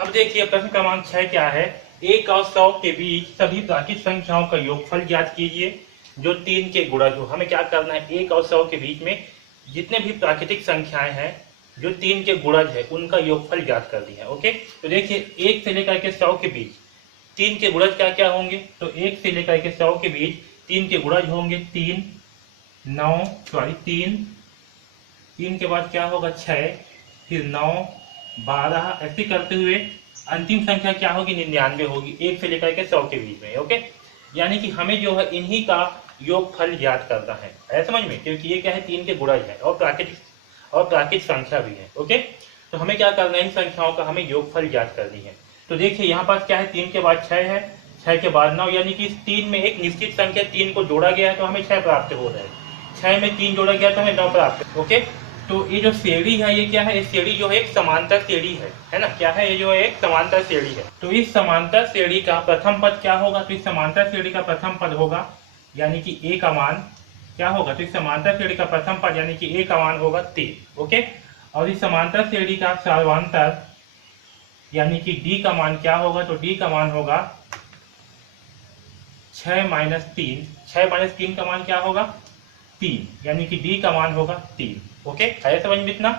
अब देखिए प्रश्न क्रमांक 6 क्या है। 1 और 100 के बीच सभी प्राकृतिक संख्याओं का योगफल ज्ञात कीजिए जो 3 के गुणज हो। हमें क्या करना है, 1 और 100 के बीच में जितने भी प्राकृतिक संख्याएं हैं जो 3 के गुणज है उनका योगफल ज्ञात कर दिया। ओके, तो देखिए 1 से लेकर के 100 के बीच 3 के गुणज क्या क्या होंगे। तो 1 से लेकर के 100 के बीच 3 के गुणज होंगे 3 3 के बाद क्या होगा 6, फिर 9 12, ऐसे करते हुए अंतिम संख्या क्या होगी 99 होगी 1 से लेकर के 100 के बीच में। ओके, यानी कि हमें जो है इन्हीं का योगफल ज्ञात करना है। है समझ में, क्योंकि ये क्या है 3 के गुणज है और प्राकृतिक संख्या भी है। ओके, तो हमें क्या करना है, इन संख्याओं का हमें योगफल ज्ञात करनी है। तो देखिए यहाँ पास क्या है, 3 के बाद 6 है, 6 के बाद 9, यानी कि इस 3 में एक निश्चित संख्या 3 को जोड़ा गया है तो हमें 6 प्राप्त हो रहा है। 6 में 3 जोड़ा गया तो हमें 9 प्राप्त। ओके, तो ये जो श्रेणी है ये क्या है, ये श्रेणी जो है एक समांतर श्रेणी है ना। क्या है, ये जो है एक समांतर श्रेणी है। तो इस समांतर श्रेणी का प्रथम पद क्या होगा, तो इस समांतर श्रेणी का प्रथम पद होगा यानी कि a का मान क्या होगा, तो इस समांतर श्रेणी का प्रथम पद यानी कि a का मान होगा 3। ओके, और इस समांतर श्रेणी का सर्वांतर यानी कि d का मान क्या होगा, तो d का मान होगा 6 माइनस 3। 6 माइनस 3 का मान क्या होगा 3, यानी कि d का मान होगा 3। ओके, है समझ में इतना।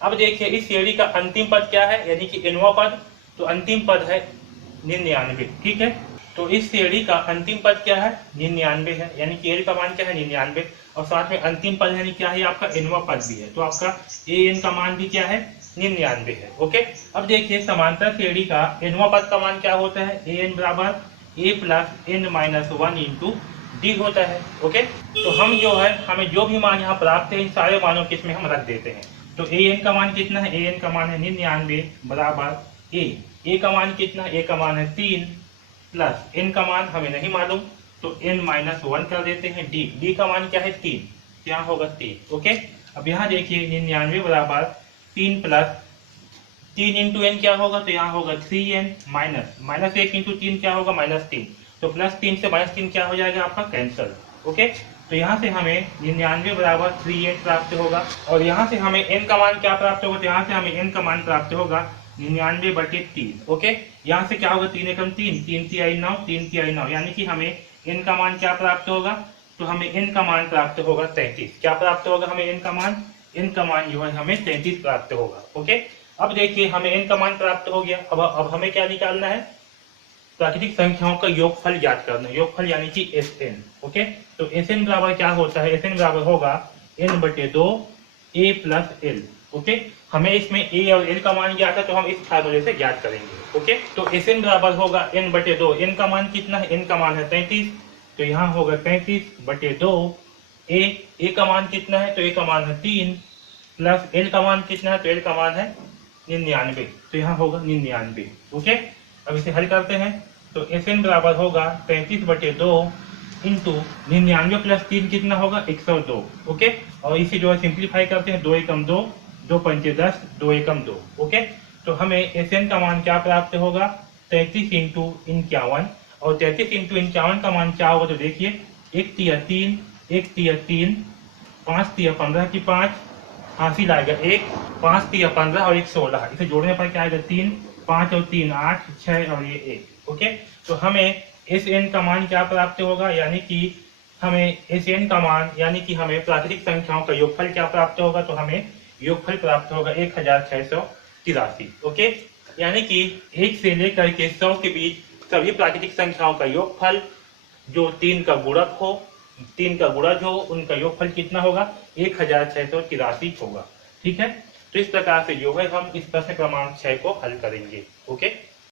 अब देखिए इस श्रेणी का अंतिम पद क्या है, यानी कि nवां पद, तो अंतिम पद है 99। ठीक है, तो इस श्रेणी का अंतिम पद क्या है 99 है, यानी कि l का मान क्या है 99, और साथ में अंतिम पद यानी क्या है आपका nवां पद भी है, तो आपका an का मान भी क्या है 99 है। ओके, अब देखिए समांतर श्रेणी का nवां पद का मान क्या होता है, an बराबर a plus n minus 1 into D होता है। ओके, तो हम जो है हमें जो भी मान यहाँ प्राप्त है इन सारे मानों के इसमें हम रख देते हैं। तो an का मान कितना है, an का मान है 99 बराबर a का मान कितना है, a का मान है 3 प्लस n का मान हमें नहीं मालूम तो n माइनस 1 कर देते हैं। d का मान क्या है 3, क्या होगा 3। ओके, अब यहाँ देखिए 99 बराबर 3 प्लस 3 इंटू n क्या होगा, तो यहाँ होगा 3n माइनस 1 इंटू 3 क्या होगा -3, तो प्लस 3 से -3 क्या हो जाएगा आपका कैंसल। ओके, तो यहाँ से हमें 99 बराबर 3n प्राप्त होगा, और यहाँ से हमें n का मान क्या प्राप्त होगा, तो यहाँ से हमें n का मान प्राप्त होगा 99/3। ओके, यहाँ से क्या होगा 3 एकम 3, 3 तिहाई 9, 3 तिहाई 9, यानी कि हमें n का मान क्या प्राप्त होगा, तो हमें n का मान प्राप्त होगा 33। क्या प्राप्त होगा हमें n का मान, n का मान जो है हमें 33 प्राप्त होगा। ओके, अब देखिए हमें n का मान प्राप्त हो गया। अब हमें क्या निकालना है, प्राकृतिक संख्याओं का योगफल ज्ञात करना है। योगफल यानी कि Sn। ओके, तो Sn बराबर क्या होता है, Sn बराबर होगा n/2 a plus l। Okay, हमें इसमें a और l का मान ज्ञात है तो हम इस फार्मूले से ज्ञात करेंगे। ओके, तो Sn बराबर होगा n/2, n का मान कितना है, n का मान है 33, तो यहाँ होगा 33/2 a का मान कितना है, तो a का मान है 3 प्लस l का मान कितना है, तो l का मान है 99, तो यहाँ होगा 99। ओके, अब इसे हल करते हैं तो Sn बराबर होगा 33/2 इंटू 99 प्लस 3 कितना होगा 102। ओके, और इसे जो है सिंप्लीफाई करते हैं, 2 एकम 2, 2 पंचे 10, 2 एकम 2। ओके, तो हमें Sn का मान क्या प्राप्त होगा 33 इंटू 51, और 33 इंटू 51 का मान क्या होगा, तो देखिए 1 तिया 3, 1 तिया 3, 5 तिया 15 की 5, हासिल आएगा 1, 5 तिया 15 और 1 16, इसे जोड़ने पर क्या आएगा 3, 5 और 3 8, 6 और ये 1। ओके, तो हमें Sn का मान क्या प्राप्त होगा, यानी कि हमें Sn का मान यानी कि हमें प्राकृतिक संख्याओं का योगफल क्या प्राप्त होगा, तो हमें योगफल प्राप्त होगा 1683। ओके, यानी कि 1 से लेकर के 100 के बीच सभी प्राकृतिक संख्याओं का योगफल जो 3 का गुणक हो, 3 का गुणज हो, उनका योगफल कितना होगा 1683 होगा। ठीक है, तो इस प्रकार से जो है हम इस प्रश्न क्रमांक 6 को हल करेंगे। ओके।